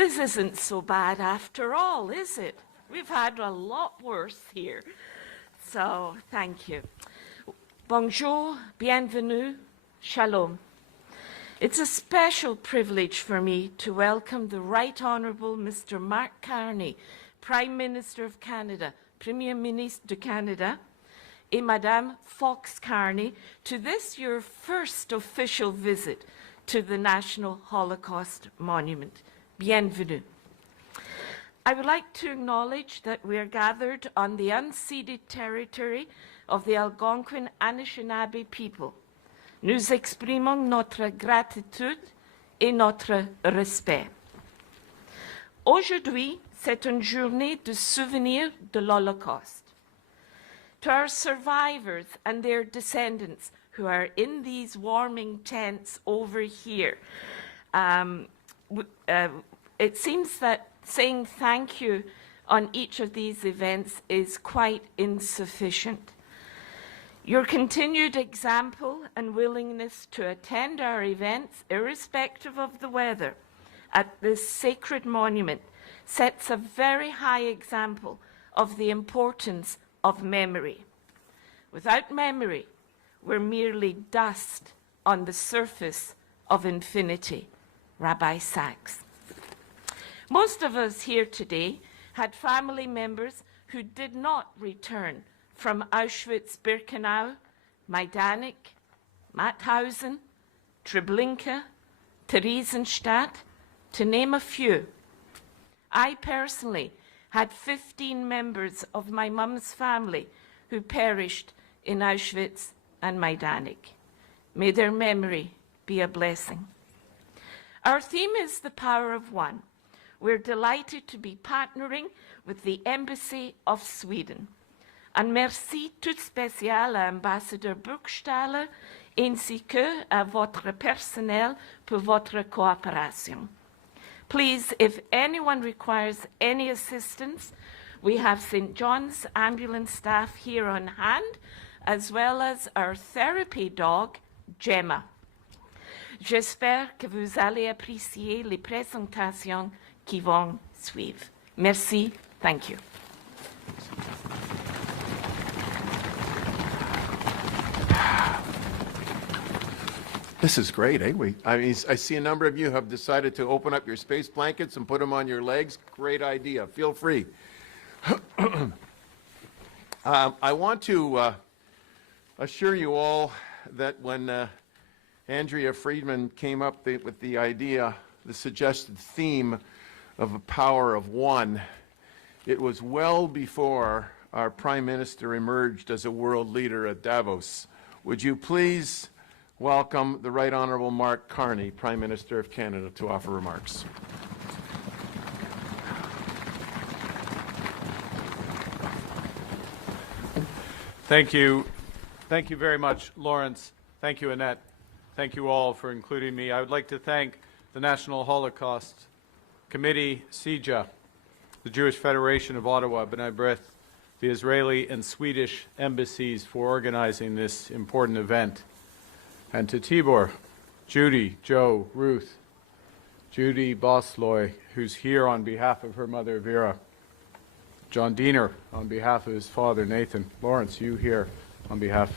This isn't so bad after all, is it? We've had a lot worse here. So, thank you. Bonjour, bienvenue, shalom. It's a special privilege for me to welcome the Right Honourable Mr. Mark Carney, Prime Minister of Canada, Premier Ministre de Canada, et Madame Fox Carney, to this your first official visit to the National Holocaust Monument. Bienvenue. I would like to acknowledge that we are gathered on the unceded territory of the Algonquin Anishinaabe people. Nous exprimons notre gratitude et notre respect. Aujourd'hui, c'est une journée de souvenir de l'Holocauste. To our survivors and their descendants who are in these warming tents over here, it seems that saying thank you on each of these events is quite insufficient. Your continued example and willingness to attend our events, irrespective of the weather, at this sacred monument sets a very high example of the importance of memory. Without memory, we're merely dust on the surface of infinity. Rabbi Sachs. Most of us here today had family members who did not return from Auschwitz-Birkenau, Majdanek, Mauthausen, Treblinka, Theresienstadt, to name a few. I personally had 15 members of my mum's family who perished in Auschwitz and Majdanek. May their memory be a blessing. Our theme is the power of one. We're delighted to be partnering with the Embassy of Sweden. Un merci tout spécial à Ambassadeur Burgstaller ainsi que à votre personnel pour votre coopération. Please, if anyone requires any assistance, we have St. John's ambulance staff here on hand, as well as our therapy dog, Gemma. J'espère que vous allez apprécier les présentations qui vont suivre. Merci. Thank you. This is great, eh? I see a number of you have decided to open up your space blankets and put them on your legs. Great idea. Feel free. I want to assure you all that when Andrea Friedman came up with the idea, the suggested theme of a power of one, it was well before our Prime Minister emerged as a world leader at Davos. Would you please welcome the Right Honourable Mark Carney, Prime Minister of Canada, to offer remarks. Thank you. Thank you very much, Lawrence. Thank you, Annette. Thank you all for including me. I would like to thank the National Holocaust Committee, CIJA, the Jewish Federation of Ottawa, B'nai B'rith, the Israeli and Swedish embassies for organizing this important event. And to Tibor, Judy, Joe, Ruth, Judy Bosloy, who's here on behalf of her mother, Vera, John Diener on behalf of his father, Nathan, Lawrence, you here on behalf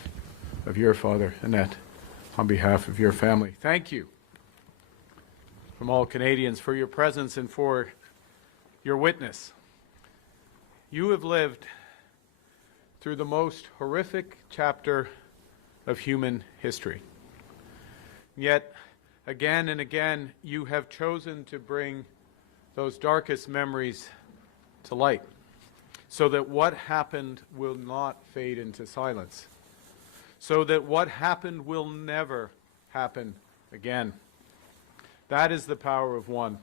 of your father, Annette, on behalf of your family. Thank you from all Canadians for your presence and for your witness. You have lived through the most horrific chapter of human history. Yet, again and again, you have chosen to bring those darkest memories to light, so that what happened will not fade into silence, so that what happened will never happen again. That is the power of one.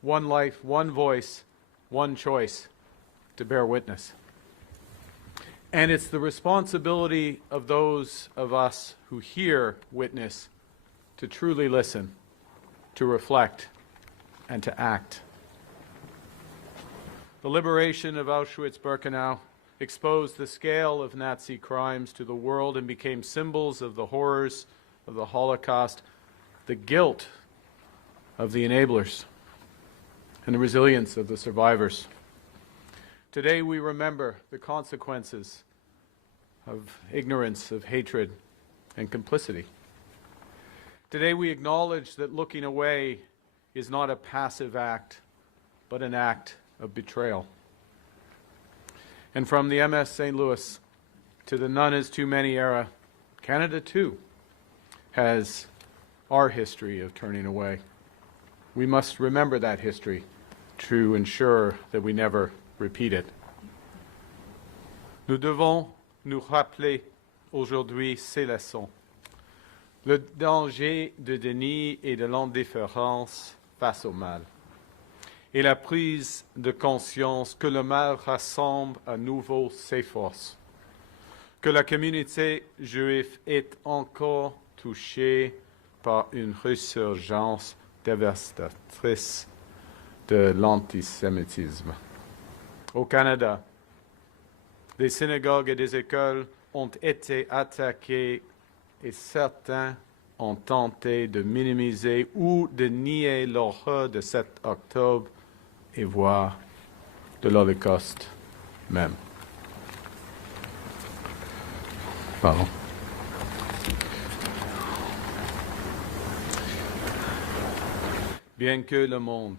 One life, one voice, one choice to bear witness. And it's the responsibility of those of us who hear witness to truly listen, to reflect, and to act. The liberation of Auschwitz-Birkenau exposed the scale of Nazi crimes to the world and became symbols of the horrors of the Holocaust, the guilt of the enablers. and the resilience of the survivors. Today we remember the consequences of ignorance, of hatred, and complicity. Today we acknowledge that looking away is not a passive act, but an act of betrayal. And from the MS St. Louis to the none is too many era, Canada too has our history of turning away. We must remember that history to ensure that we never repeat it. Nous devons nous rappeler aujourd'hui ces leçons. Le danger de déni et de l'indifférence face au mal. Et la prise de conscience que le mal rassemble à nouveau ses forces. Que la communauté juive est encore touchée par une résurgence dévastatrice de l'antisémitisme. Au Canada, des synagogues et des écoles ont été attaquées et certains ont tenté de minimiser ou de nier l'horreur de 7 octobre et voire de l'Holocauste même. Pardon. Bien que le monde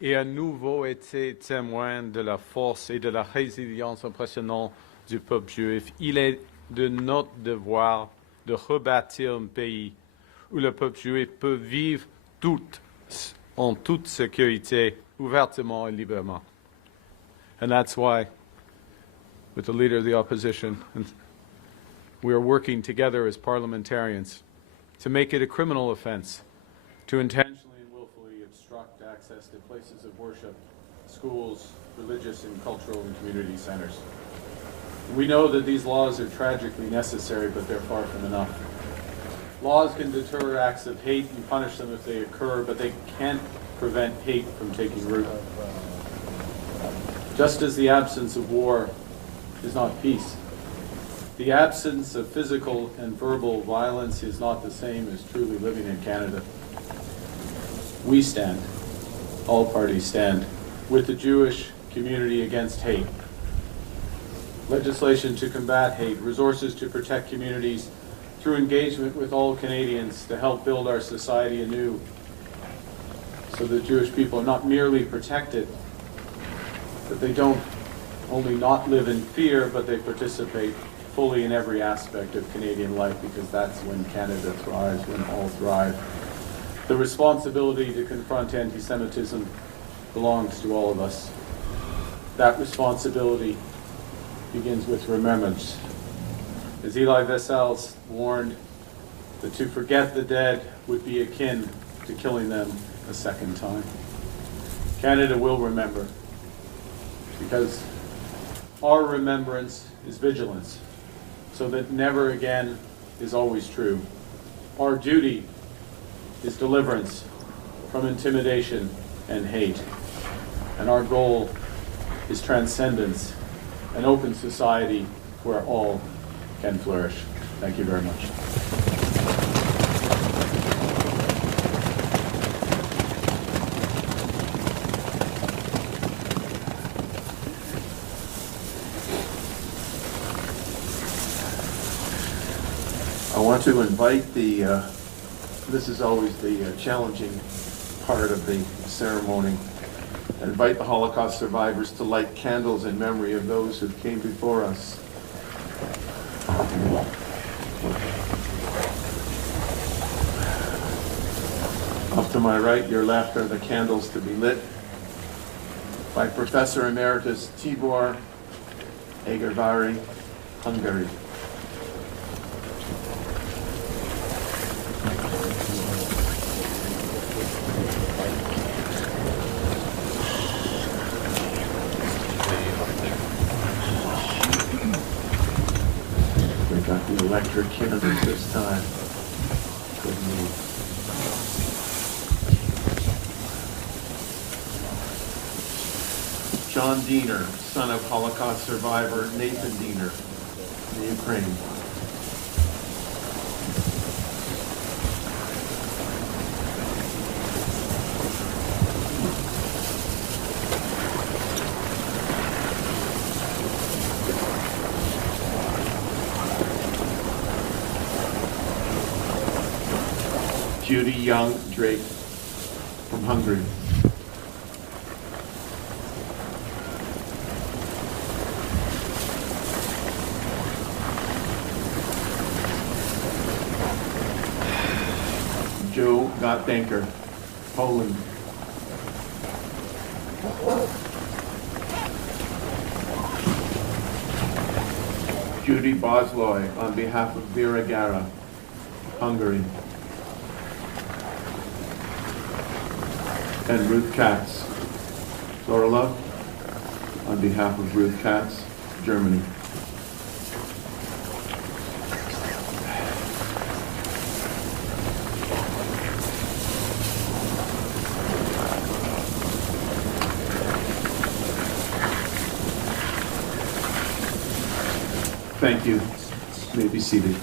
ait à nouveau été témoin de la force et de la résilience impressionnante du peuple juif, il est de notre devoir de rebâtir un pays où le peuple juif peut vivre en toute sécurité, ouvertement et librement. And that's why, with the leader of the opposition, we are working together as parliamentarians to make it a criminal offense to intentionally and willfully obstruct access to places of worship, schools, religious and cultural and community centers. We know that these laws are tragically necessary, but they're far from enough. Laws can deter acts of hate and punish them if they occur, but they can't prevent hate from taking root. Just as the absence of war is not peace, the absence of physical and verbal violence is not the same as truly living in Canada. We stand, all parties stand, with the Jewish community against hate. Legislation to combat hate, resources to protect communities through engagement with all Canadians to help build our society anew so that Jewish people are not merely protected, that they don't only not live in fear, but they participate fully in every aspect of Canadian life, because that's when Canada thrives, when all thrive. The responsibility to confront anti-Semitism belongs to all of us. That responsibility begins with remembrance. As Elie Wiesel warned, that to forget the dead would be akin to killing them a second time. Canada will remember, because our remembrance is vigilance, so that never again is always true. Our duty is deliverance from intimidation and hate, and our goal is transcendence, an open society where all can flourish. Thank you very much. I want to invite this is always the challenging part of the ceremony. I invite the Holocaust survivors to light candles in memory of those who came before us. Off to my right, your left, are the candles to be lit by Professor Emeritus Tibor Egerváry, Hungary. We've got the electric candles this time. Good move. John Diener, son of Holocaust survivor Nathan Diener, in Ukraine. Judy Young Drake from Hungary. Joe Gottdenker, Poland. Judy Bosloy on behalf of Vera Gara, Hungary. And Ruth Katz, Florila, on behalf of Ruth Katz, Germany. Thank you. You may be seated.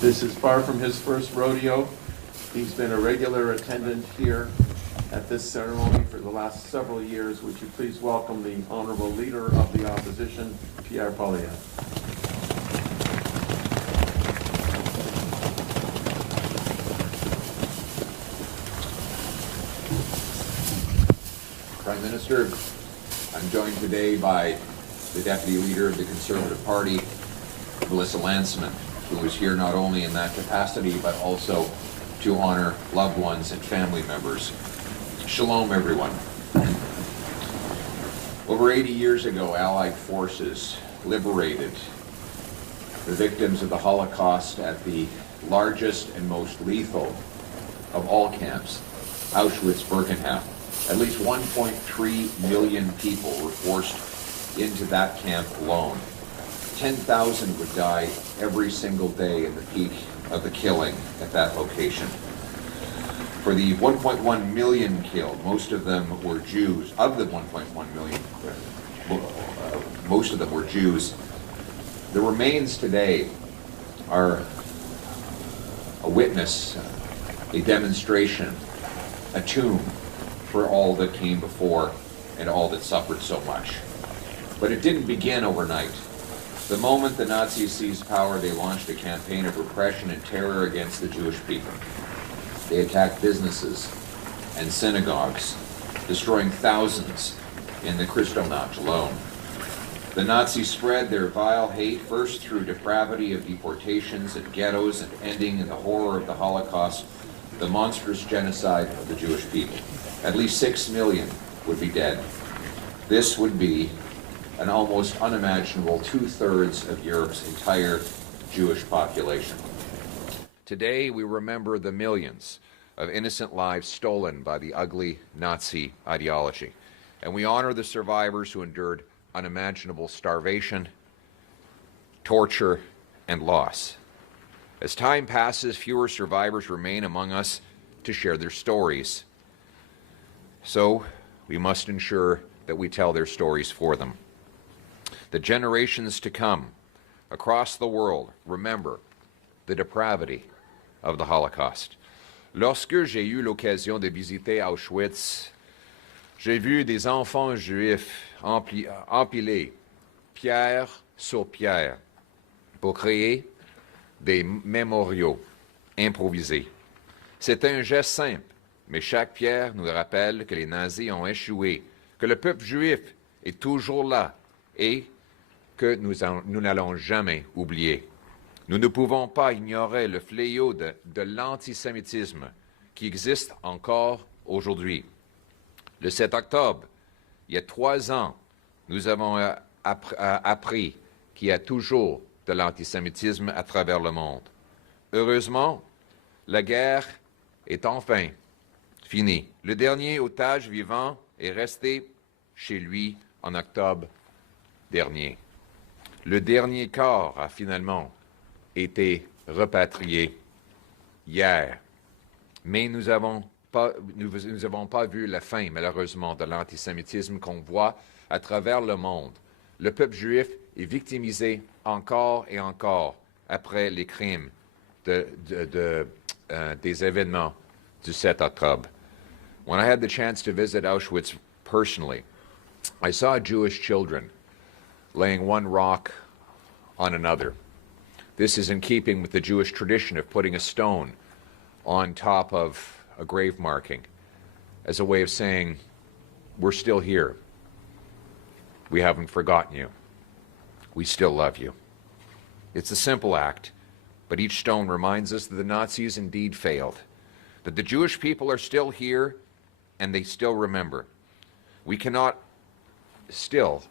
This is far from his first rodeo. He's been a regular attendant here at this ceremony for the last several years. Would you please welcome the Honorable Leader of the Opposition, Pierre Poilievre. Prime Minister, I'm joined today by the Deputy Leader of the Conservative Party, Melissa Landsman, who is here not only in that capacity, but also to honor loved ones and family members. Shalom, everyone. Over 80 years ago, Allied forces liberated the victims of the Holocaust at the largest and most lethal of all camps, Auschwitz-Birkenau. At least 1.3 million people were forced into that camp alone. 10,000 would die every single day in the peak of the killing at that location. For the 1.1 million killed, most of them were Jews. Of the 1.1 million, most of them were Jews. The remains today are a witness, a demonstration, a tomb for all that came before and all that suffered so much. But it didn't begin overnight. The moment the Nazis seized power, they launched a campaign of repression and terror against the Jewish people. They attacked businesses and synagogues, destroying thousands in the Kristallnacht alone. The Nazis spread their vile hate first through depravity of deportations and ghettos and ending in the horror of the Holocaust, the monstrous genocide of the Jewish people. At least 6 million would be dead. This would be an almost unimaginable 2/3 of Europe's entire Jewish population. Today, we remember the millions of innocent lives stolen by the ugly Nazi ideology, and we honor the survivors who endured unimaginable starvation, torture, and loss. As time passes, fewer survivors remain among us to share their stories. So, we must ensure that we tell their stories for them. The generations to come across the world remember the depravity of the Holocaust. Lorsque j'ai eu l'occasion de visiter Auschwitz, j'ai vu des enfants juifs empilés, pierre sur pierre, pour créer des mémoriaux improvisés. C'est un geste simple, mais chaque pierre nous rappelle que les nazis ont échoué, que le peuple juif est toujours là et que nous n'allons jamais oublier. Nous ne pouvons pas ignorer le fléau de l'antisémitisme qui existe encore aujourd'hui. Le 7 octobre, il y a 3 ans, nous avons appris qu'il y a toujours de l'antisémitisme à travers le monde. Heureusement, la guerre est enfin finie. Le dernier otage vivant est resté chez lui en octobre dernier. Le dernier corps a finalement été repatrié hier. Mais nous n'avons pas vu la fin, malheureusement, de l'antisémitisme qu'on voit à travers le monde. Le peuple juif est victimisé encore et encore après les crimes des événements du 7 octobre. When I had the chance to visit Auschwitz personally, I saw Jewish children laying one rock on another. This is in keeping with the Jewish tradition of putting a stone on top of a grave marking as a way of saying, we're still here. We haven't forgotten you. We still love you. It's a simple act, but each stone reminds us that the Nazis indeed failed, that the Jewish people are still here and they still remember. We cannot still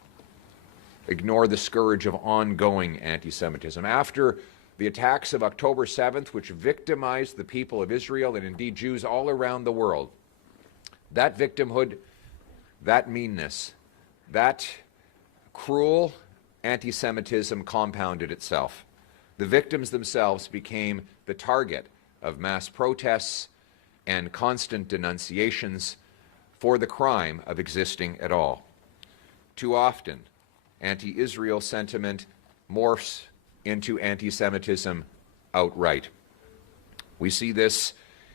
ignore the scourge of ongoing anti-Semitism. After the attacks of October 7th, which victimized the people of Israel and indeed Jews all around the world, that victimhood, that meanness, that cruel anti-Semitism compounded itself. The victims themselves became the target of mass protests and constant denunciations for the crime of existing at all. Too often, anti-Israel sentiment morphs into anti-Semitism outright. We see this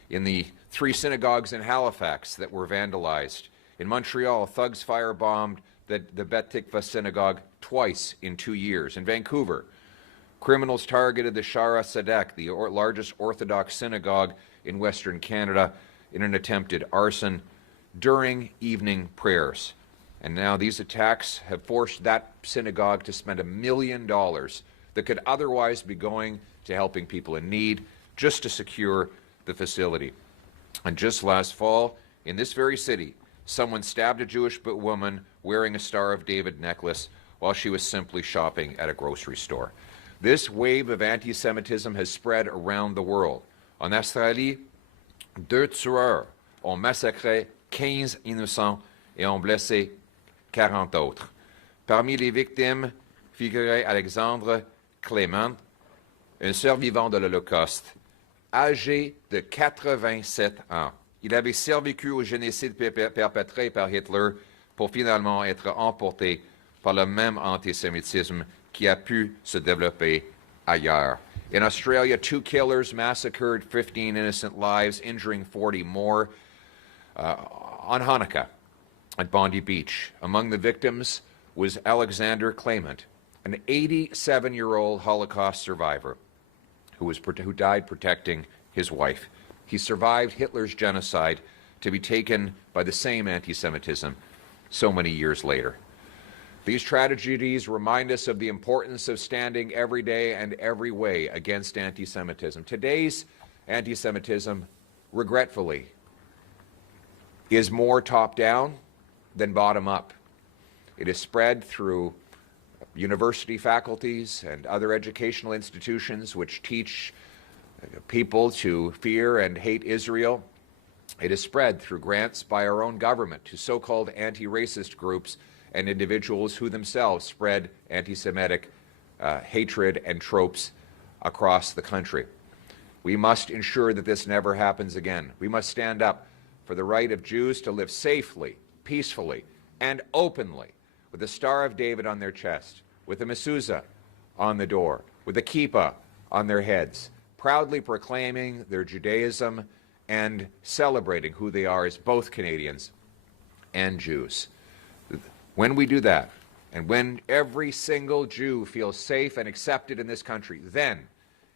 in the 3 synagogues in Halifax that were vandalized. In Montreal, thugs firebombed the Bet Tikva synagogue twice in 2 years. In Vancouver, criminals targeted the Shara Sadek, the largest Orthodox synagogue in Western Canada, in an attempted arson during evening prayers. And now these attacks have forced that synagogue to spend $1 million that could otherwise be going to helping people in need just to secure the facility. And just last fall, in this very city, someone stabbed a Jewish woman wearing a Star of David necklace while she was simply shopping at a grocery store. This wave of anti-Semitism has spread around the world. En Australie, 2 tueurs ont massacré 15 innocents et ont blessé 40 autres. Parmi les victimes figurait Alexandre Clément, un survivant de l'Holocauste, âgé de 87 ans. Il avait survécu au génocide perpétré par Hitler pour finalement être emporté par le même antisémitisme qui a pu se développer ailleurs. In Australia, 2 killers massacred 15 innocent lives, injuring 40 more on Hanukkah at Bondi Beach. Among the victims was Alexander Clement, an 87-year-old Holocaust survivor who died protecting his wife. He survived Hitler's genocide to be taken by the same anti-Semitism so many years later. These tragedies remind us of the importance of standing every day and every way against anti-Semitism. Today's anti-Semitism, regretfully, is more top-down than bottom-up. It is spread through university faculties and other educational institutions which teach people to fear and hate Israel. It is spread through grants by our own government to so-called anti-racist groups and individuals who themselves spread anti-Semitic hatred and tropes across the country. We must ensure that this never happens again. We must stand up for the right of Jews to live safely, peacefully, and openly, with the Star of David on their chest, with the mezuzah on the door, with the kippah on their heads, proudly proclaiming their Judaism and celebrating who they are as both Canadians and Jews. When we do that, and when every single Jew feels safe and accepted in this country, then,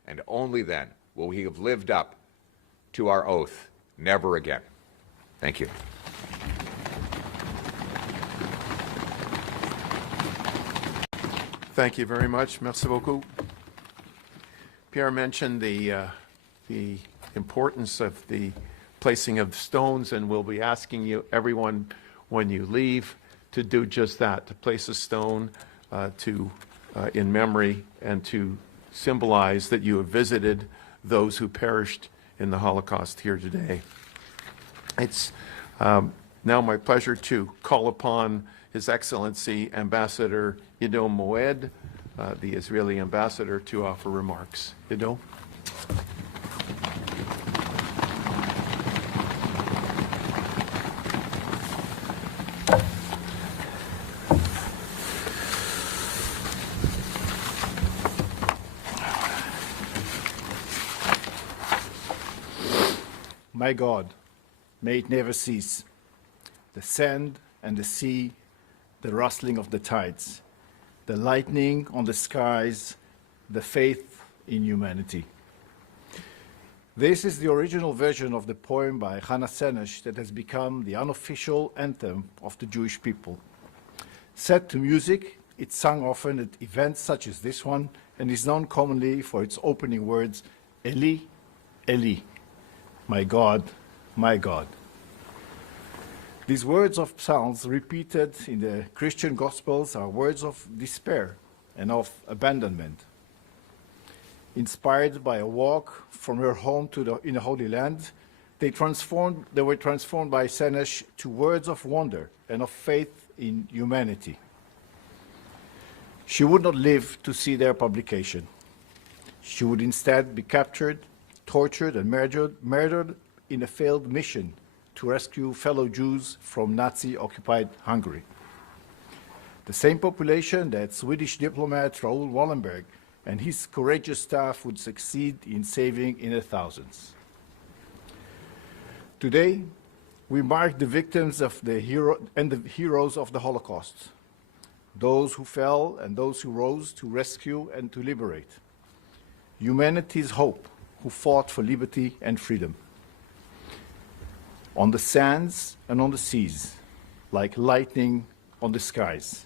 and only then, will we have lived up to our oath, never again. Thank you. Thank you very much. Merci beaucoup. Pierre mentioned the importance of the placing of stones, and we'll be asking you, everyone, when you leave, to do just that, to place a stone in memory and to symbolize that you have visited those who perished in the Holocaust here today. It's now my pleasure to call upon His Excellency Ambassador Ido Moed, the Israeli ambassador, to offer remarks. Ido? my God, may it never cease. The sand and the sea, the rustling of the tides, the lightning on the skies, the faith in humanity. This is the original version of the poem by Hannah Senesh that has become the unofficial anthem of the Jewish people. Set to music, it's sung often at events such as this one and is known commonly for its opening words, Eli, Eli, my God, my God. These words of psalms repeated in the Christian Gospels are words of despair and of abandonment. Inspired by a walk from her home in the Holy Land, they were transformed by Senesh to words of wonder and of faith in humanity. She would not live to see their publication. She would instead be captured, tortured, and murdered in a failed mission to rescue fellow Jews from Nazi-occupied Hungary. The same population that Swedish diplomat Raoul Wallenberg and his courageous staff would succeed in saving in the thousands. Today, we mark the victims of the heroes of the Holocaust, those who fell and those who rose to rescue and to liberate. Humanity's hope, who fought for liberty and freedom. On the sands and on the seas, like lightning on the skies.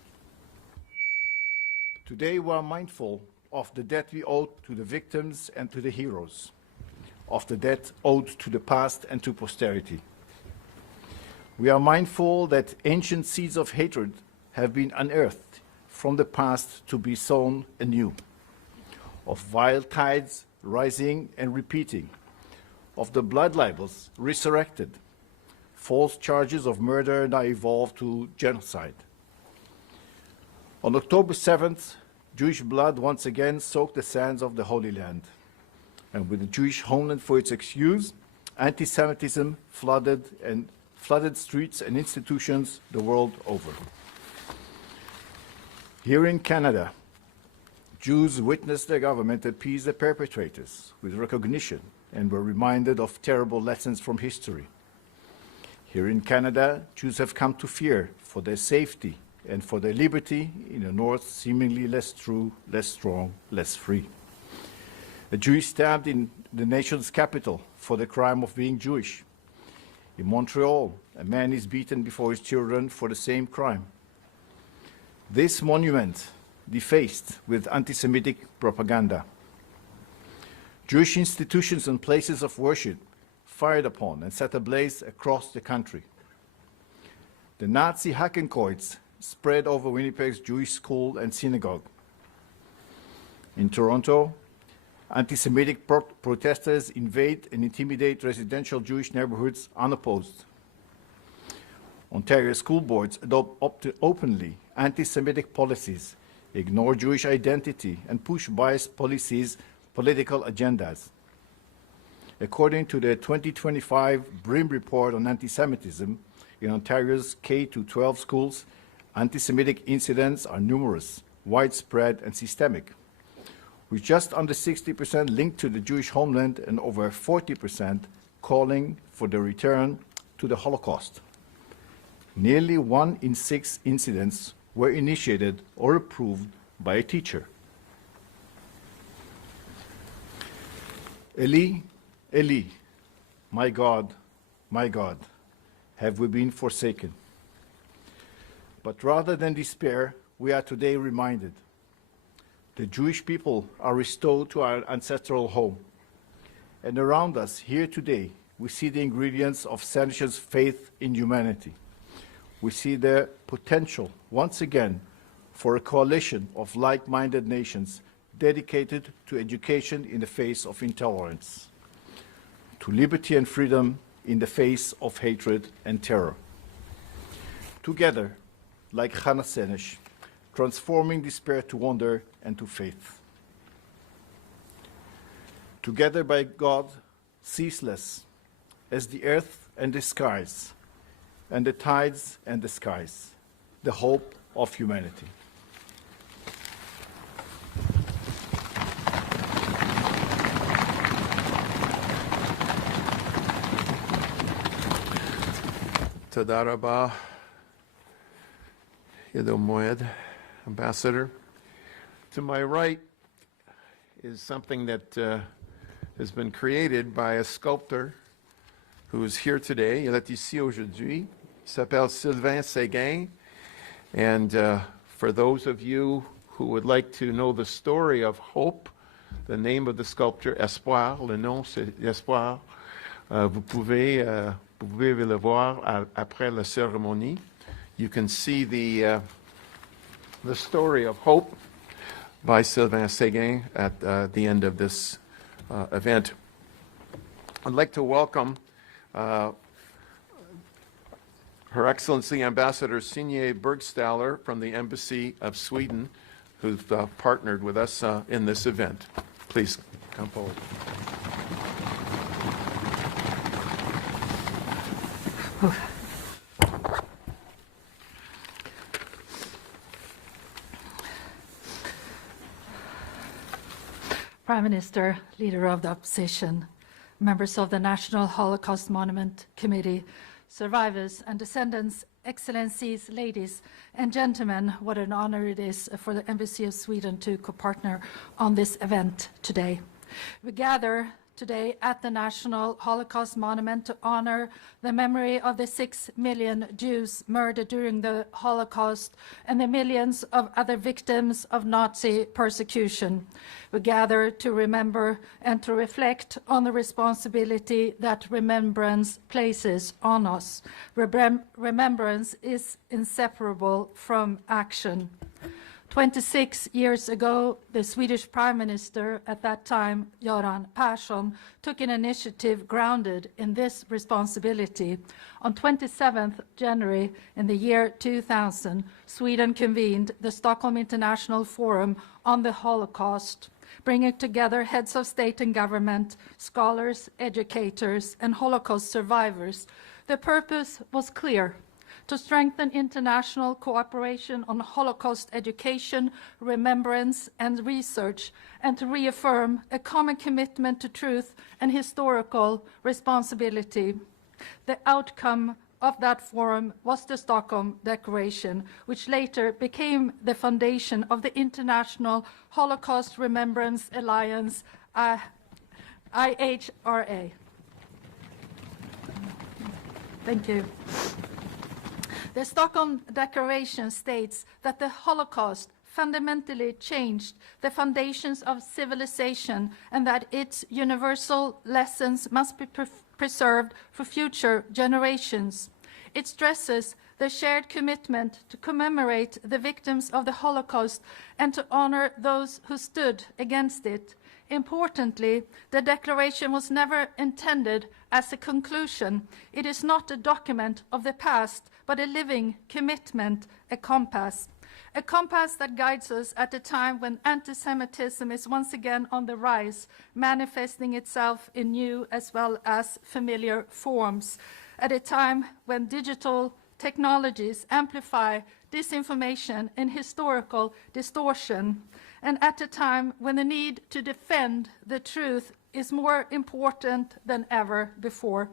Today we are mindful of the debt we owe to the victims and to the heroes, of the debt owed to the past and to posterity. We are mindful that ancient seeds of hatred have been unearthed from the past to be sown anew, of vile tides rising and repeating, of the blood libels resurrected, false charges of murder now evolved to genocide. On October 7th, Jewish blood once again soaked the sands of the Holy Land. And with the Jewish homeland for its excuse, antisemitism flooded streets and institutions the world over. Here in Canada, Jews witnessed their government appease the perpetrators with recognition and were reminded of terrible lessons from history. Here in Canada, Jews have come to fear for their safety and for their liberty in a north seemingly less true, less strong, less free. A Jew is stabbed in the nation's capital for the crime of being Jewish. In Montreal, a man is beaten before his children for the same crime. This monument defaced with anti-Semitic propaganda. Jewish institutions and places of worship fired upon and set ablaze across the country. The Nazi Hakenkreuz spread over Winnipeg's Jewish school and synagogue. In Toronto, anti-Semitic protesters invade and intimidate residential Jewish neighborhoods unopposed. Ontario school boards adopt openly anti-Semitic policies, ignore Jewish identity, and push biased policies, political agendas. According to the 2025 BRIM report on anti-Semitism, in Ontario's K-12 schools, anti-Semitic incidents are numerous, widespread, and systemic, with just under 60% linked to the Jewish homeland and over 40% calling for the return to the Holocaust. Nearly 1 in 6 incidents were initiated or approved by a teacher. Eli, Eli, my God, have we been forsaken? But rather than despair, we are today reminded the Jewish people are restored to our ancestral home. And around us, here today, we see the ingredients of Senesh's faith in humanity. We see the potential, once again, for a coalition of like-minded nations dedicated to education in the face of intolerance, to liberty and freedom in the face of hatred and terror. Together, like Hannah Senesh, transforming despair to wonder and to faith. Together by God, ceaseless as the earth and the skies, and the tides and the skies, the hope of humanity. Toda rabah, Yadom Moed, Ambassador. To my right is something that has been created by a sculptor who is here today. Il est ici aujourd'hui. Il s'appelle Sylvain Séguin. And for those of you who would like to know the story of hope, the name of the sculpture, Espoir, le nom c'est Espoir. Vous pouvez le voir après la cérémonie. You can see the story of hope by Sylvain Séguin at the end of this event. I'd like to welcome Her Excellency Ambassador Signe Bergstaller from the Embassy of Sweden, who's partnered with us in this event. Please come forward. Prime Minister, Leader of the Opposition, members of the National Holocaust Monument Committee, survivors and descendants, Excellencies, ladies and gentlemen, what an honor it is for the Embassy of Sweden to co-partner on this event today. We gather today at the National Holocaust Monument to honor the memory of the 6 million Jews murdered during the Holocaust and the millions of other victims of Nazi persecution. We gather to remember and to reflect on the responsibility that remembrance places on us. Remembrance is inseparable from action. 26 years ago, the Swedish Prime Minister at that time, Göran Persson, took an initiative grounded in this responsibility. On 27th January in the year 2000, Sweden convened the Stockholm International Forum on the Holocaust, bringing together heads of state and government, scholars, educators, and Holocaust survivors. The purpose was clear: to strengthen international cooperation on Holocaust education, remembrance, and research, and to reaffirm a common commitment to truth and historical responsibility. The outcome of that forum was the Stockholm Declaration, which later became the foundation of the International Holocaust Remembrance Alliance, IHRA. Thank you. The Stockholm Declaration states that the Holocaust fundamentally changed the foundations of civilization and that its universal lessons must be preserved for future generations. It stresses the shared commitment to commemorate the victims of the Holocaust and to honor those who stood against it. Importantly, the declaration was never intended as a conclusion. It is not a document of the past, but a living commitment, a compass that guides us at a time when antisemitism is once again on the rise, manifesting itself in new as well as familiar forms, at a time when digital technologies amplify disinformation and historical distortion, and at a time when the need to defend the truth is more important than ever before.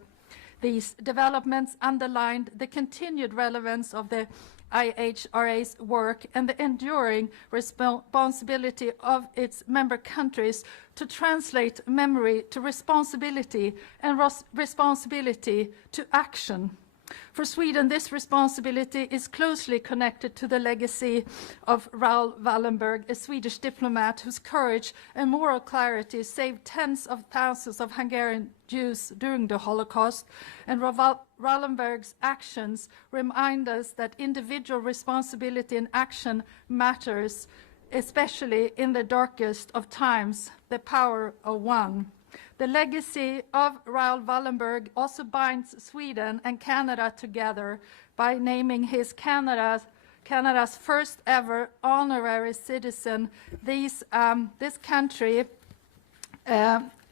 These developments underlined the continued relevance of the IHRA's work and the enduring responsibility of its member countries to translate memory to responsibility and responsibility to action. For Sweden, this responsibility is closely connected to the legacy of Raoul Wallenberg, a Swedish diplomat whose courage and moral clarity saved tens of thousands of Hungarian Jews during the Holocaust. And Wallenberg's actions remind us that individual responsibility and action matters, especially in the darkest of times, the power of one. The legacy of Raoul Wallenberg also binds Sweden and Canada together by naming his Canada's first ever honorary citizen. This country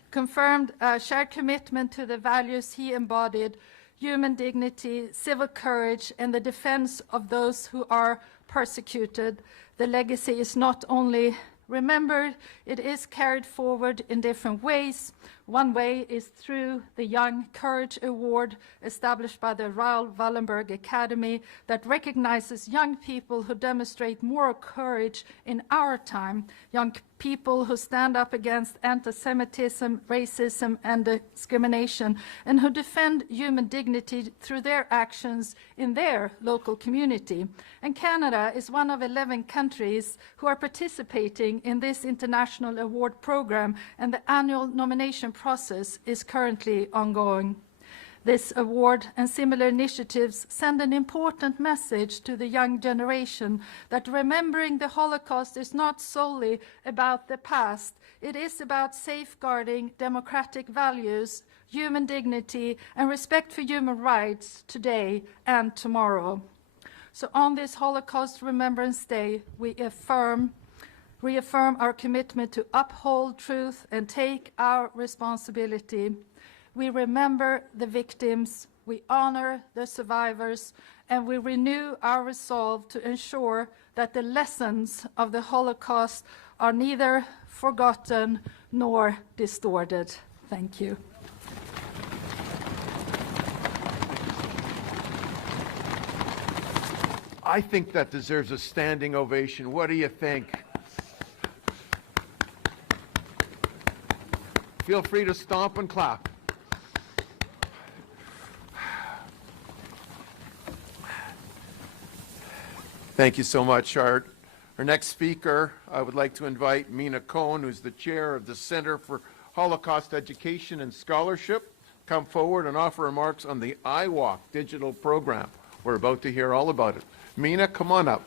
confirmed a shared commitment to the values he embodied: human dignity, civil courage, and the defense of those who are persecuted. The legacy is not only remembered, it is carried forward in different ways. One way is through the Young Courage Award established by the Raoul Wallenberg Academy that recognizes young people who demonstrate moral courage in our time, young people who stand up against anti-Semitism, racism, and discrimination, and who defend human dignity through their actions in their local community. And Canada is one of 11 countries who are participating in this international award program, and the annual nomination process is currently ongoing. This award and similar initiatives send an important message to the young generation that remembering the Holocaust is not solely about the past. It is about safeguarding democratic values, human dignity, and respect for human rights today and tomorrow. So on this Holocaust Remembrance Day, we reaffirm our commitment to uphold truth and take our responsibility. We remember the victims, we honor the survivors, and we renew our resolve to ensure that the lessons of the Holocaust are neither forgotten nor distorted. Thank you. I think that deserves a standing ovation. What do you think? Feel free to stomp and clap. Thank you so much, Art. Our next speaker, I would like to invite Mina Cohen, who's the chair of the Center for Holocaust Education and Scholarship, come forward and offer remarks on the iWalk digital program. We're about to hear all about it. Mina, come on up.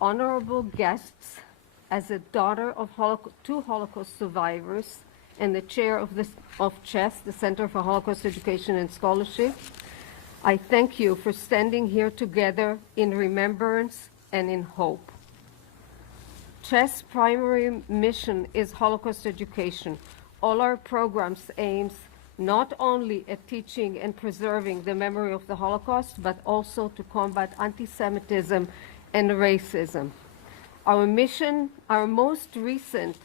Honorable guests, as a daughter of two Holocaust survivors and the chair of CHES, the Center for Holocaust Education and Scholarship, I thank you for standing here together in remembrance and in hope. CHES' primary mission is Holocaust education. All our programs aims not only at teaching and preserving the memory of the Holocaust, but also to combat anti-Semitism and racism. Our mission, our most recent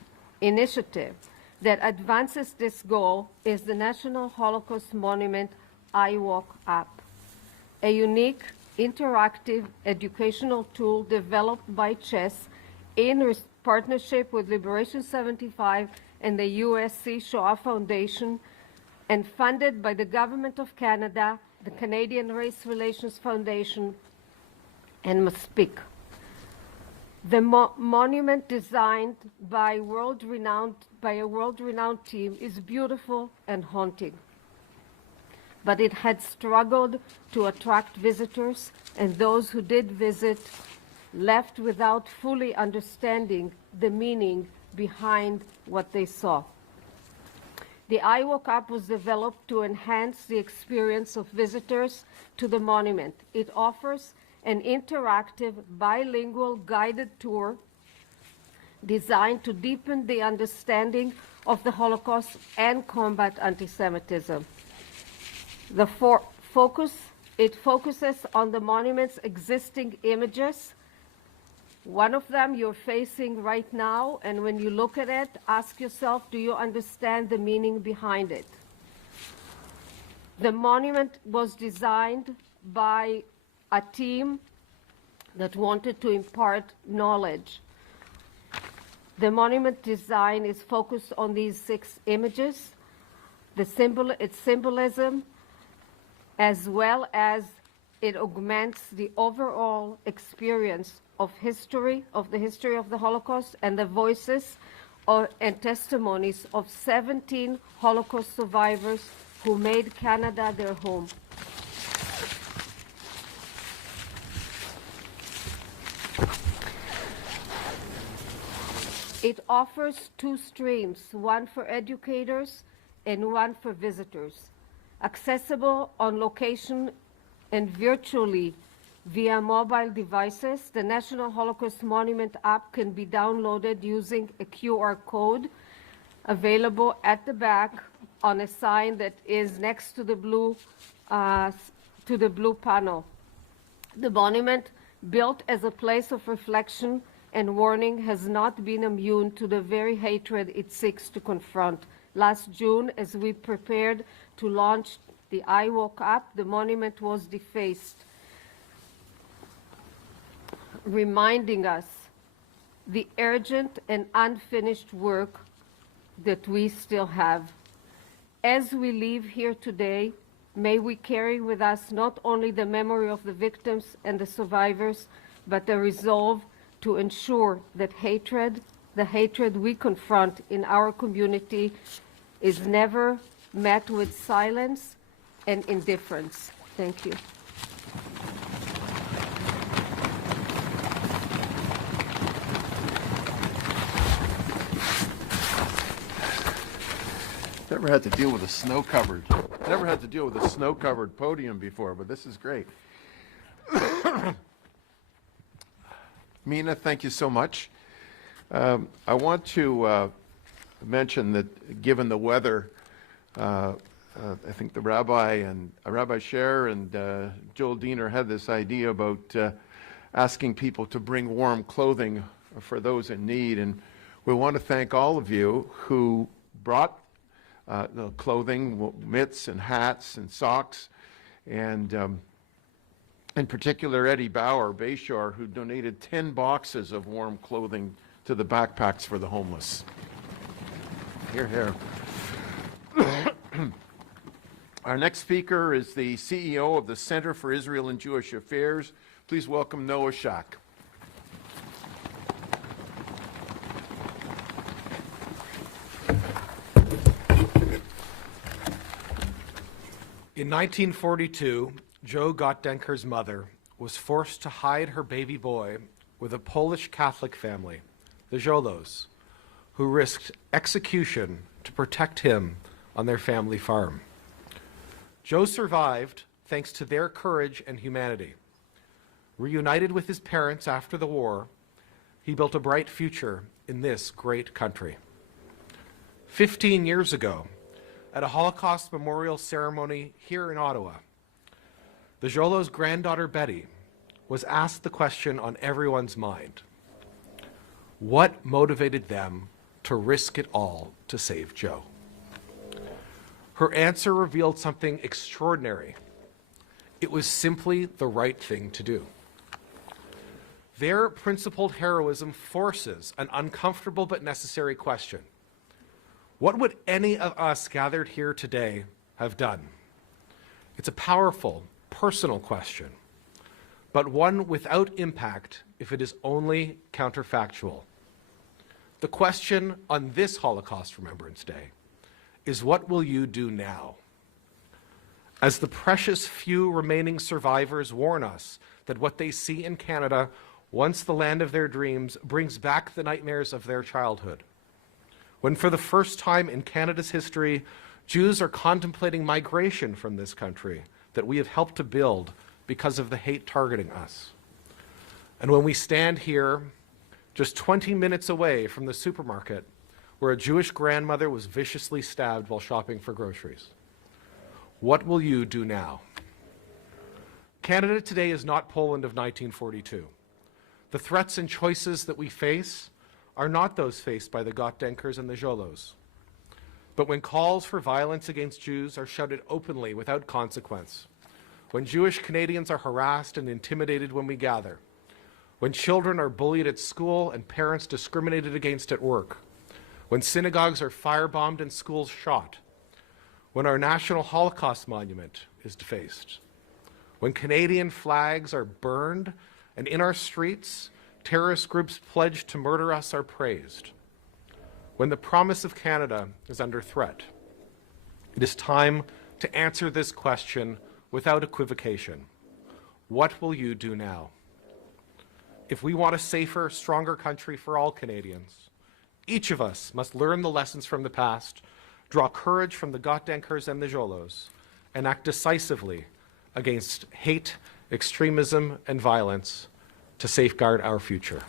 initiative that advances this goal is the National Holocaust Monument iWalk app, a unique interactive educational tool developed by CHES in partnership with Liberation 75 and the USC Shoah Foundation, and funded by the Government of Canada, the Canadian Race Relations Foundation, and MSPIC. The monument, designed by a world-renowned team, is beautiful and haunting. But it had struggled to attract visitors, and those who did visit left without fully understanding the meaning behind what they saw. The iWalk app was developed to enhance the experience of visitors to the monument. It offers an interactive bilingual guided tour designed to deepen the understanding of the Holocaust and combat anti-Semitism. It focuses on the monument's existing images. One of them you're facing right now, and when you look at it, ask yourself, do you understand the meaning behind it? The monument was designed by a team that wanted to impart knowledge. The monument design is focused on these 6 images, its symbolism, as well as it augments the overall experience of the history of the Holocaust, and the voices and testimonies of 17 Holocaust survivors who made Canada their home. It offers 2 streams, one for educators and one for visitors. Accessible on location and virtually via mobile devices, the National Holocaust Monument app can be downloaded using a QR code available at the back on a sign that is next to the blue panel. The monument, built as a place of reflection and warning, has not been immune to the very hatred it seeks to confront. Last June, as we prepared to launch the I Woke Up, the monument was defaced, reminding us the urgent and unfinished work that we still have. As we leave here today, may we carry with us not only the memory of the victims and the survivors, but the resolve to ensure that the hatred we confront in our community, is never met with silence and indifference. Thank you. Never had to deal with a snow-covered podium before, but this is great. Mina, thank you so much. I want to mention that given the weather, I think the Rabbi Sher and Joel Diener had this idea about asking people to bring warm clothing for those in need, and we want to thank all of you who brought clothing, mitts and hats and socks, and in particular Eddie Bauer, Bayshore, who donated 10 boxes of warm clothing to the backpacks for the homeless. Hear, hear. Our next speaker is the CEO of the Center for Israel and Jewish Affairs. Please welcome Noah Shack. In 1942, Joe Gottdenker's mother was forced to hide her baby boy with a Polish Catholic family, the Jolos, who risked execution to protect him on their family farm. Joe survived thanks to their courage and humanity. Reunited with his parents after the war, he built a bright future in this great country. 15 years ago, at a Holocaust memorial ceremony here in Ottawa, the Jolos' granddaughter Betty was asked the question on everyone's mind: what motivated them to risk it all to save Joe? Her answer revealed something extraordinary. It was simply the right thing to do. Their principled heroism forces an uncomfortable but necessary question. What would any of us gathered here today have done? It's a powerful, personal question, but one without impact if it is only counterfactual. The question on this Holocaust Remembrance Day is, what will you do now? As the precious few remaining survivors warn us that what they see in Canada, once the land of their dreams, brings back the nightmares of their childhood. When for the first time in Canada's history, Jews are contemplating migration from this country that we have helped to build because of the hate targeting us. And when we stand here, just 20 minutes away from the supermarket where a Jewish grandmother was viciously stabbed while shopping for groceries. What will you do now? Canada today is not Poland of 1942. The threats and choices that we face are not those faced by the Gottdenkers and the Jolos. But when calls for violence against Jews are shouted openly without consequence, when Jewish Canadians are harassed and intimidated when we gather, when children are bullied at school and parents discriminated against at work, when synagogues are firebombed and schools shot, when our National Holocaust Monument is defaced, when Canadian flags are burned and in our streets terrorist groups pledged to murder us are praised, when the promise of Canada is under threat, it is time to answer this question without equivocation. What will you do now? If we want a safer, stronger country for all Canadians, each of us must learn the lessons from the past, draw courage from the Gottdenkers and the Jolos, and act decisively against hate, extremism, and violence to safeguard our future.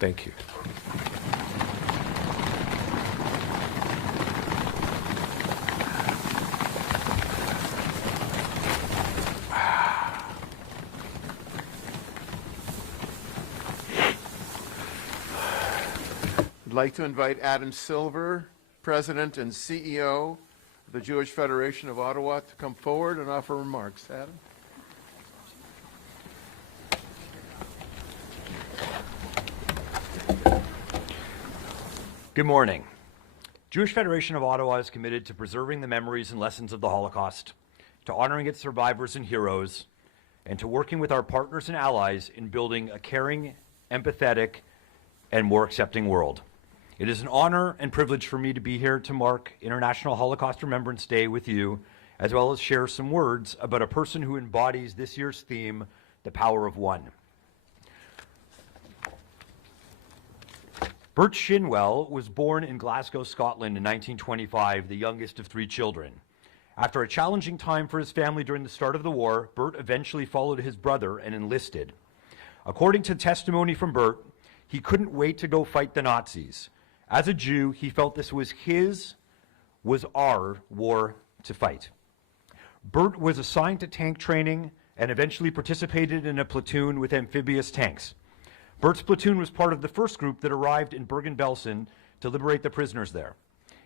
Thank you. I'd like to invite Adam Silver, President and CEO of the Jewish Federation of Ottawa, to come forward and offer remarks. Adam? Good morning. Jewish Federation of Ottawa is committed to preserving the memories and lessons of the Holocaust, to honoring its survivors and heroes, and to working with our partners and allies in building a caring, empathetic, and more accepting world. It is an honor and privilege for me to be here to mark International Holocaust Remembrance Day with you, as well as share some words about a person who embodies this year's theme, the power of one. Bert Shinwell was born in Glasgow, Scotland in 1925, the youngest of 3 children. After a challenging time for his family during the start of the war, Bert eventually followed his brother and enlisted. According to testimony from Bert, he couldn't wait to go fight the Nazis. As a Jew, he felt this was our war to fight. Bert was assigned to tank training and eventually participated in a platoon with amphibious tanks. Bert's platoon was part of the first group that arrived in Bergen-Belsen to liberate the prisoners there.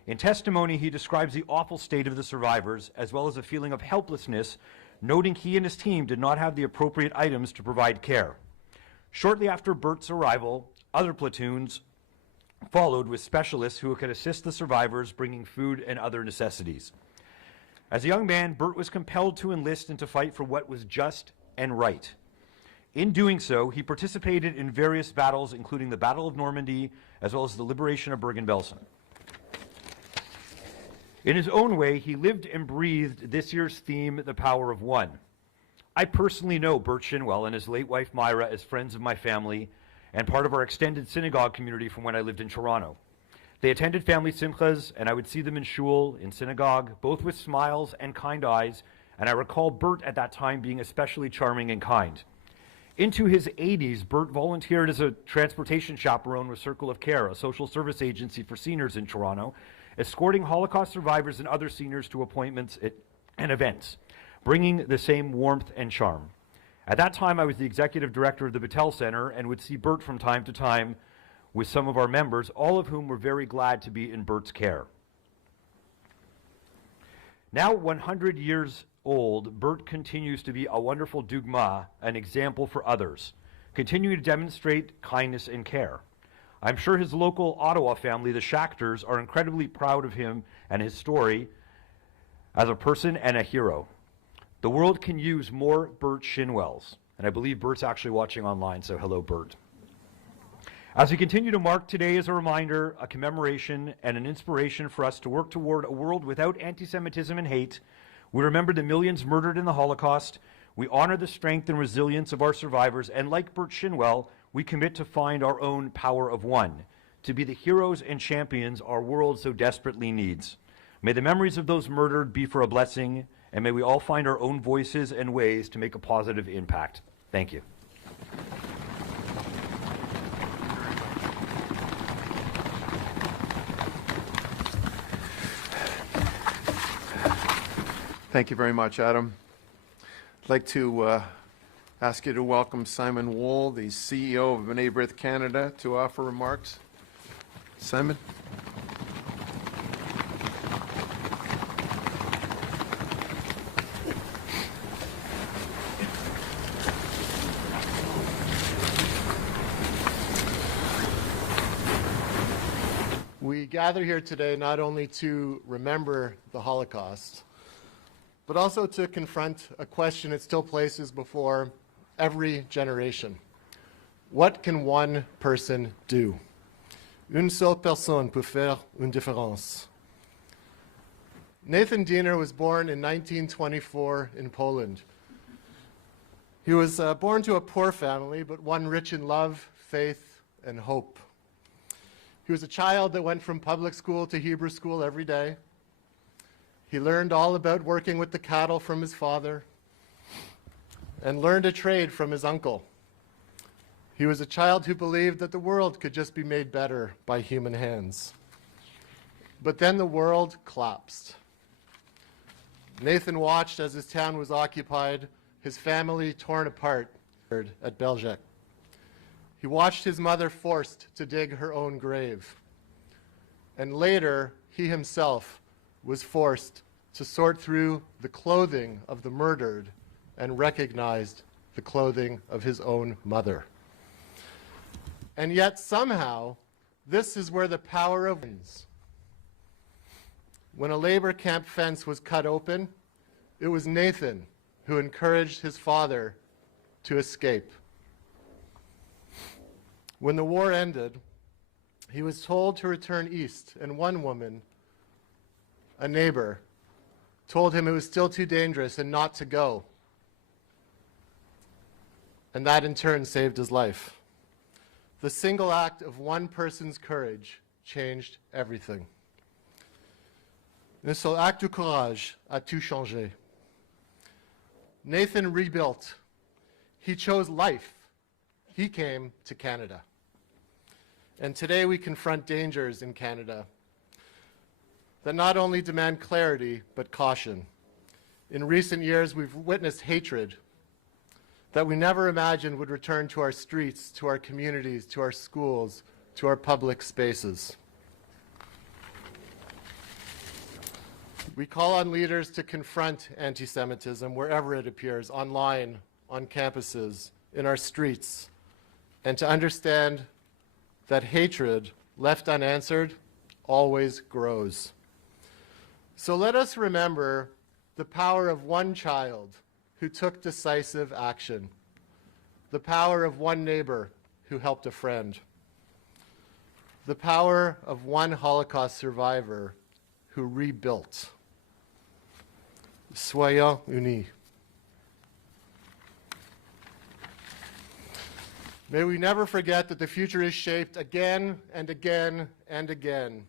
In testimony, he describes the awful state of the survivors, as well as a feeling of helplessness, noting he and his team did not have the appropriate items to provide care. Shortly after Bert's arrival, other platoons followed with specialists who could assist the survivors, bringing food and other necessities. As a young man, Bert was compelled to enlist and to fight for what was just and right. In doing so, he participated in various battles, including the Battle of Normandy, as well as the liberation of Bergen-Belsen. In his own way, he lived and breathed this year's theme, the power of one. I personally know Bert Shinwell and his late wife Myra as friends of my family and part of our extended synagogue community from when I lived in Toronto. They attended family simchas, and I would see them in shul, in synagogue, both with smiles and kind eyes, and I recall Bert at that time being especially charming and kind. Into his 80s, Bert volunteered as a transportation chaperone with Circle of Care, a social service agency for seniors in Toronto, escorting Holocaust survivors and other seniors to appointments and events, bringing the same warmth and charm. At that time, I was the executive director of the Battelle Center and would see Bert from time to time with some of our members, all of whom were very glad to be in Bert's care. Now 100 years old, Bert continues to be a wonderful dugma, an example for others, continuing to demonstrate kindness and care. I'm sure his local Ottawa family, the Schachters, are incredibly proud of him and his story as a person and a hero. The world can use more Bert Shinwells, and I believe Bert's actually watching online, so hello, Bert. As we continue to mark today as a reminder, a commemoration, and an inspiration for us to work toward a world without anti-Semitism and hate, we remember the millions murdered in the Holocaust, we honor the strength and resilience of our survivors, and like Bert Shinwell, we commit to find our own power of one, to be the heroes and champions our world so desperately needs. May the memories of those murdered be for a blessing, and may we all find our own voices and ways to make a positive impact. Thank you. Thank you very much, Adam. I'd like to ask you to welcome Simon Wool, the CEO of B'nai B'rith Canada, to offer remarks. Simon? We gather here today not only to remember the Holocaust, but also to confront a question it still places before every generation. What can one person do? Une seule personne peut faire une différence. Nathan Diener was born in 1924 in Poland. He was born to a poor family, but one rich in love, faith, and hope. He was a child that went from public school to Hebrew school every day. He learned all about working with the cattle from his father and learned a trade from his uncle. He was a child who believed that the world could just be made better by human hands. But then the world collapsed. Nathan watched as his town was occupied, his family torn apart at Belgique. He watched his mother forced to dig her own grave. and later he himself was forced to sort through the clothing of the murdered and recognized the clothing of his own mother. And yet somehow, this is where the power of wins. When a labor camp fence was cut open, it was Nathan who encouraged his father to escape. When the war ended, he was told to return east, and one woman, a neighbor, told him it was still too dangerous and not to go. And that in turn saved his life. The single act of one person's courage changed everything. Un seul acte de courage a tout changé. Nathan rebuilt. He chose life. He came to Canada. And today we confront dangers in Canada that not only demand clarity, but caution. In recent years, we've witnessed hatred that we never imagined would return to our streets, to our communities, to our schools, to our public spaces. We call on leaders to confront anti-Semitism wherever it appears, online, on campuses, in our streets, and to understand that hatred, left unanswered, always grows. So let us remember the power of one child who took decisive action, the power of one neighbor who helped a friend, the power of one Holocaust survivor who rebuilt. Soyons unis. May we never forget that the future is shaped again and again and again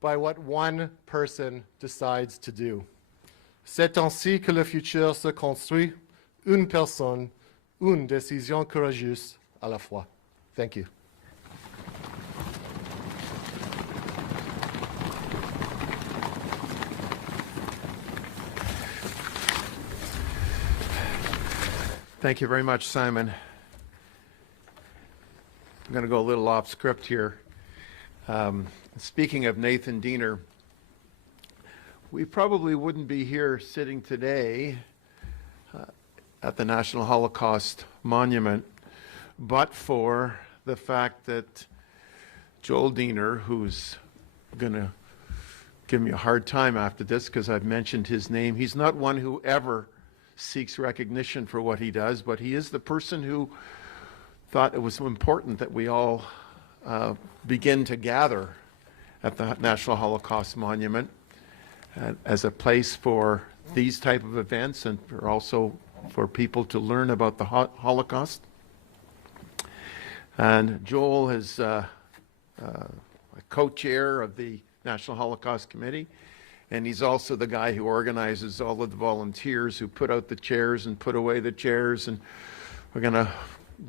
by what one person decides to do. C'est ainsi que le futur se construit, une personne, une décision courageuse à la fois. Thank you. Thank you very much, Simon. I'm going to go a little off script here. Speaking of Nathan Diener, we probably wouldn't be here sitting today at the National Holocaust Monument but for the fact that Joel Diener, who's going to give me a hard time after this because I've mentioned his name, he's not one who ever seeks recognition for what he does, but he is the person who thought it was important that we all begin to gather at the National Holocaust Monument as a place for these type of events and also for people to learn about the Holocaust. And Joel is a co-chair of the National Holocaust Committee, and he's also the guy who organizes all of the volunteers who put out the chairs and put away the chairs, and we're going to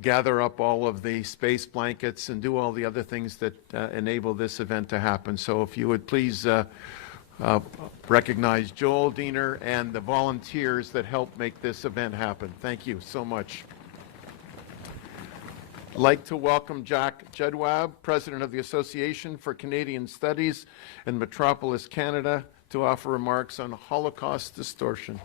gather up all of the space blankets and do all the other things that enable this event to happen. So if you would please recognize Joel Diener and the volunteers that help make this event happen. Thank you so much. I'd like to welcome Jack Jedwab, President of the Association for Canadian Studies in Metropolis, Canada, to offer remarks on Holocaust distortion.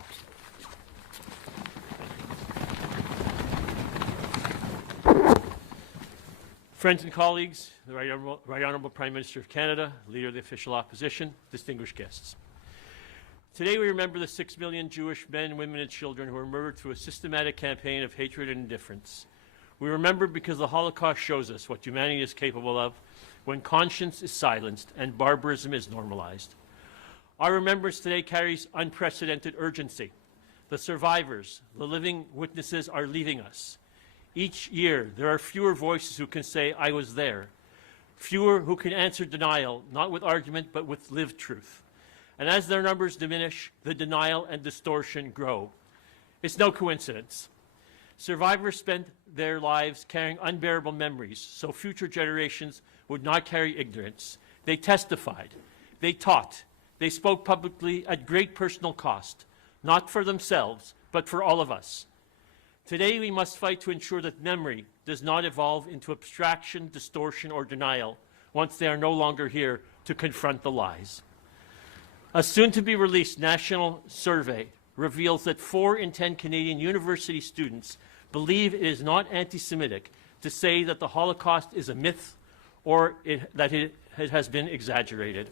Friends and colleagues, the Right Honourable Prime Minister of Canada, Leader of the Official Opposition, distinguished guests. Today we remember the 6 million Jewish men, women and children who were murdered through a systematic campaign of hatred and indifference. We remember because the Holocaust shows us what humanity is capable of when conscience is silenced and barbarism is normalized. Our remembrance today carries unprecedented urgency. The survivors, the living witnesses are leaving us. Each year, there are fewer voices who can say, I was there. Fewer who can answer denial, not with argument, but with lived truth. And as their numbers diminish, the denial and distortion grow. It's no coincidence. Survivors spent their lives carrying unbearable memories, so future generations would not carry ignorance. They testified, they taught, they spoke publicly at great personal cost, not for themselves, but for all of us. Today we must fight to ensure that memory does not evolve into abstraction, distortion, or denial once they are no longer here to confront the lies. A soon-to-be-released national survey reveals that 4 in 10 Canadian university students believe it is not anti-Semitic to say that the Holocaust is a myth or that it has been exaggerated.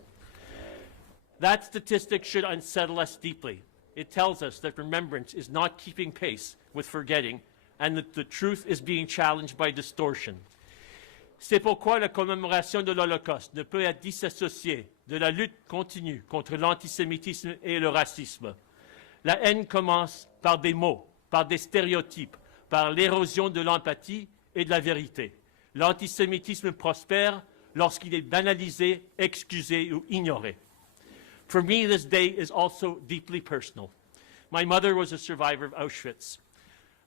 That statistic should unsettle us deeply. It tells us that remembrance is not keeping pace with forgetting and that the truth is being challenged by distortion. C'est pourquoi la commémoration de l'Holocauste ne peut être disassociée de la lutte continue contre l'antisémitisme et le racisme. La haine commence par des mots, par des stéréotypes, par l'érosion de l'empathie et de la vérité. L'antisémitisme prospère lorsqu'il est banalisé, excusé ou ignoré. For me, this day is also deeply personal. My mother was a survivor of Auschwitz.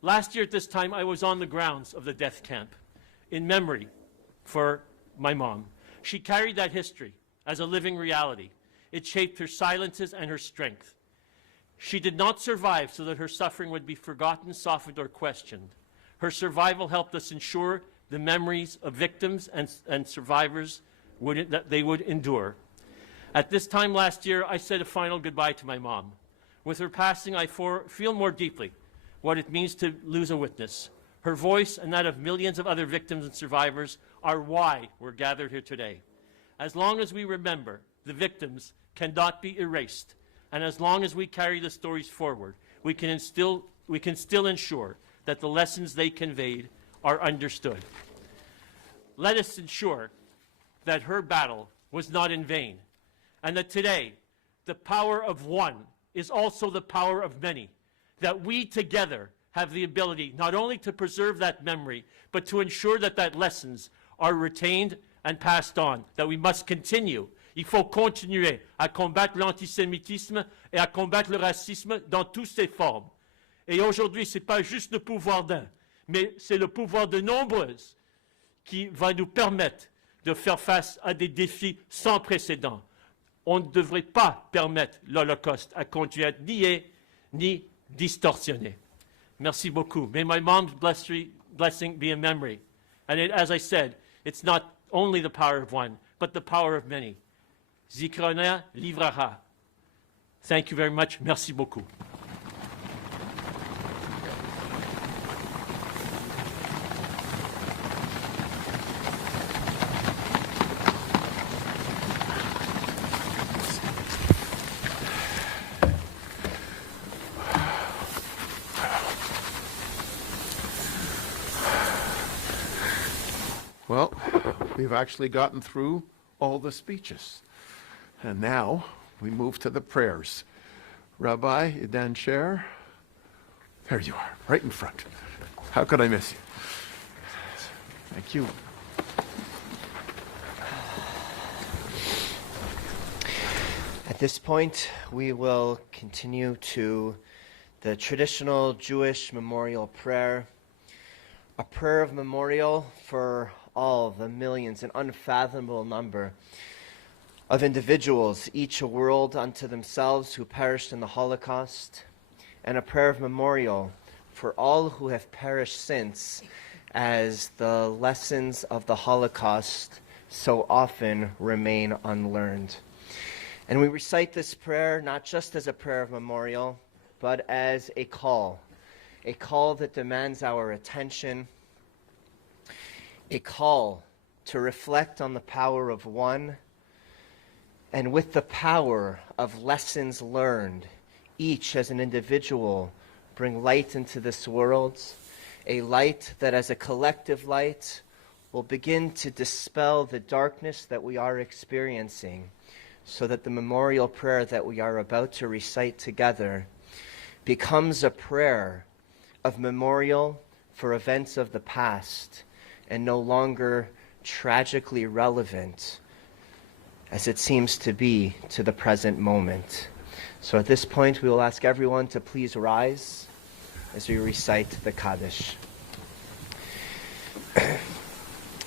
Last year at this time, I was on the grounds of the death camp in memory for my mom. She carried that history as a living reality. It shaped her silences and her strength. She did not survive so that her suffering would be forgotten, softened, or questioned. Her survival helped us ensure the memories of victims and survivors that they would endure. At this time last year, I said a final goodbye to my mom. With her passing, I feel more deeply what it means to lose a witness. Her voice and that of millions of other victims and survivors are why we're gathered here today. As long as we remember, the victims cannot be erased. And as long as we carry the stories forward, we can still ensure that the lessons they conveyed are understood. Let us ensure that her battle was not in vain, and that today the power of one is also the power of many, that we together have the ability not only to preserve that memory, but to ensure that lessons are retained and passed on, that we must continue. Il faut continuer à combattre l'antisémitisme et à combattre le racisme dans toutes ses formes. Et aujourd'hui, ce n'est pas juste le pouvoir d'un, mais c'est le pouvoir de nombreuses qui va nous permettre de faire face à des défis sans précédent. On ne devrait pas permettre l'Holocauste à continuer à être nié ni distorsionné. Merci beaucoup. May my mom's blessing be in memory. And as I said, it's not only the power of one, but the power of many. Zikrona livrara. Thank you very much. Merci beaucoup. Well, we've actually gotten through all the speeches. And now we move to the prayers. Rabbi Idan Sher, there you are, right in front. How could I miss you? Thank you. At this point, we will continue to the traditional Jewish memorial prayer, a prayer of memorial for all the millions, an unfathomable number of individuals, each a world unto themselves, who perished in the Holocaust, and a prayer of memorial for all who have perished since, as the lessons of the Holocaust so often remain unlearned. And we recite this prayer not just as a prayer of memorial, but as a call that demands our attention, a call to reflect on the power of one, and with the power of lessons learned, each as an individual bring light into this world, a light that as a collective light will begin to dispel the darkness that we are experiencing, so that the memorial prayer that we are about to recite together becomes a prayer of memorial for events of the past and no longer tragically relevant as it seems to be to the present moment. So at this point, we will ask everyone to please rise as we recite the Kaddish.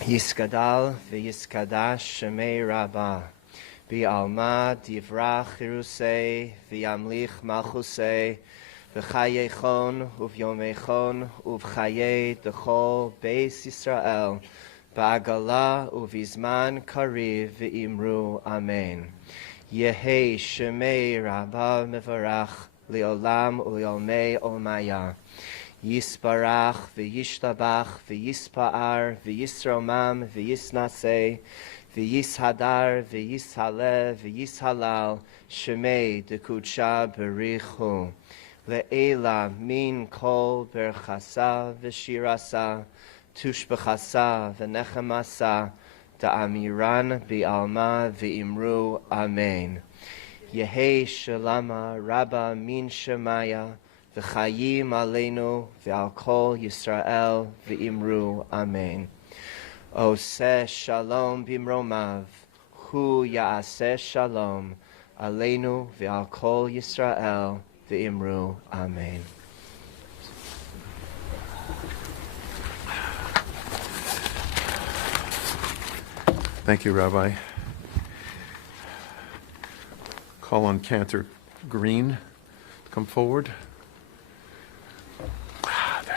Yiskadal v'yiskadash shemei Rabbah, Bi'alma divrach Hirusei v'yamlich malchusei, v'chayechon uv'yomechon uv'chayei dechol beis Yisrael, ba'agala uvizman kariv v'imru amen. Yehi shemei rabba mevarach li'olam u'li'olmei olmaya. Yisbarach v'yishtabach v'yispa'ar v'yisromam v'yisnaseh v'yishadar v'yishale v'yishalal shemei dekudsha berichu. Le'ela min kol berchasa v'shirasa tushbechasa v'nechemasa da'amiran bi'alma v'imru amen. Yehi shalama rabba min shemaya v'chayim aleinu v'al kol Yisrael v'imru amen. Oseh shalom bimromav, hu ya'aseh shalom aleinu v'al kol Yisrael v'imru amen. Thank you, Rabbi. Call on Cantor Green to come forward. There you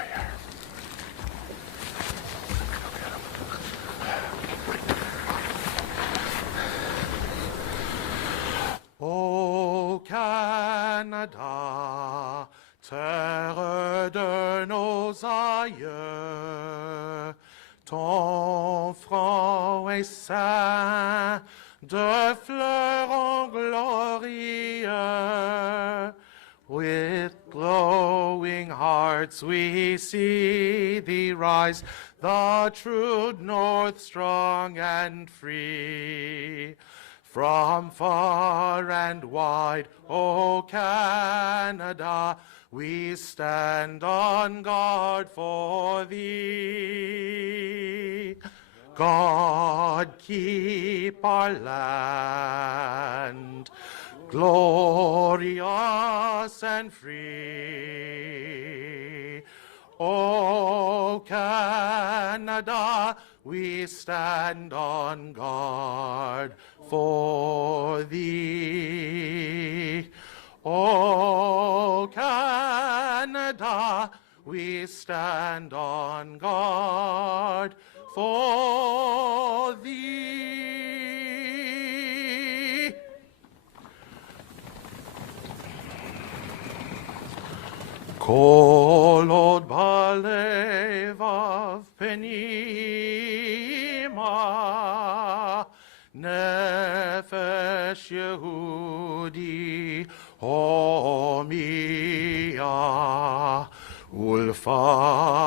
are. Ô Canada, terre de nos aïeux, ton front est ceint de fleurs en glorieux. With glowing hearts we see thee rise, the true north strong and free. From far and wide, O Canada, we stand on guard for thee. God keep our land glorious and free. O Canada, we stand on guard for thee. O Canada, we stand on guard for thee. Kolod balevav penima, nefesh Yehudi homia, ulfate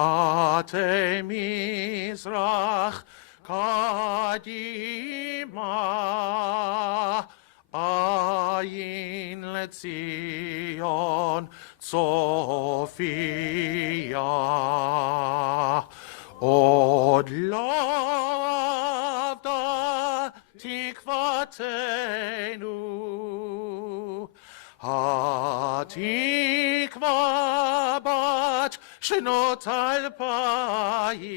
mizrach kadima, ayin letzion Sophia. Od lavda tikvatenu, hatikva bat shnot alpayim,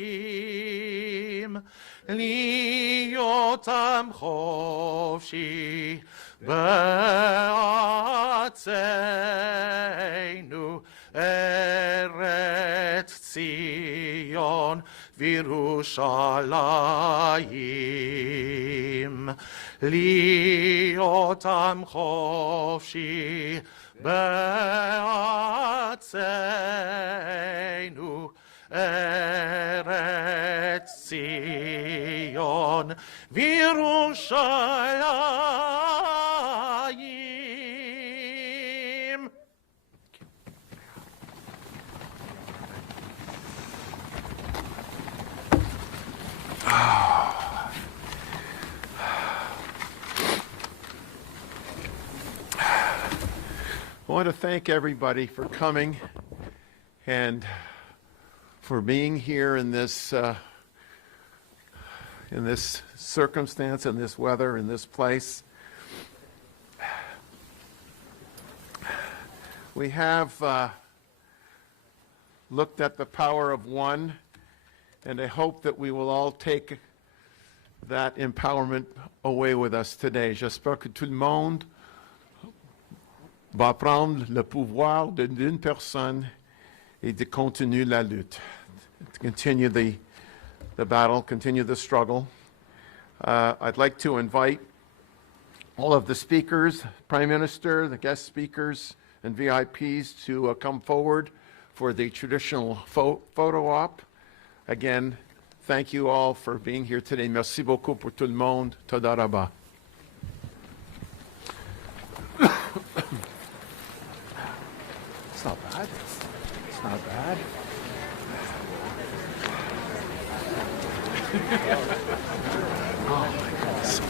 liyotam chofshi be'atzenu, Eretz Zion v'Yerushalayim, liyotam chofshi be'atzenu, Eretz Zion v'Yerushalayim. I want to thank everybody for coming and for being here in this circumstance, in this weather, in this place. We have looked at the power of one, and I hope that we will all take that empowerment away with us today. J'espère que tout le monde va prendre le pouvoir d'une personne et de continuer la lutte, to continue the the battle, continue the struggle. I'd like to invite all of the speakers, Prime Minister, the guest speakers, and VIPs to come forward for the traditional photo op. Again, thank you all for being here today. Merci beaucoup pour tout le monde. Toda rabba. It's not bad. It's not bad. Oh my goodness.